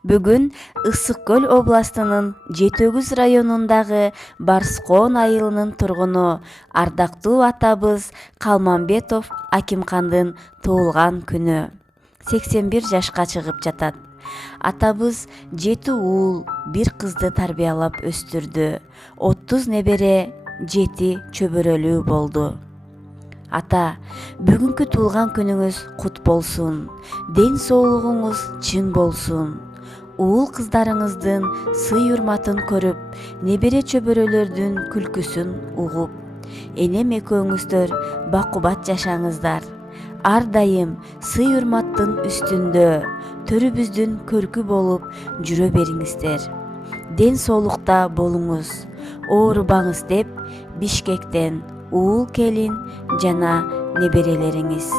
Бүгүн Ысык Көл областынын Жетөгүз районундагы Барскоон айылынын тургуну ардактуу атабыз Калмамбетов Акимкандын туулган күнү. 81 жашка чыгып жатат. Атабыз 7 уул, 1 кызды тарбиялап өстүрдү. 30 небере, 7 чөбөрөлүү болду. Ата, бүгүнкү туулган күнүңүз кут болсун. Ден соолугуңуз чың болсун. Уул кыздарыңыздын сый-урматын көрүп, небере чөбөрөлөрдүн күлкүсүн угуп, энем экөөңүздөр бакубат жашаңыздар. Ар дайым сый-урматтын үстүндө, төрүбүздүн көркү болуп жүрө бериңиздер. Ден соолукта болуңуз, оорубаңыз деп Бишкектен уул келин жана неберелериңиз.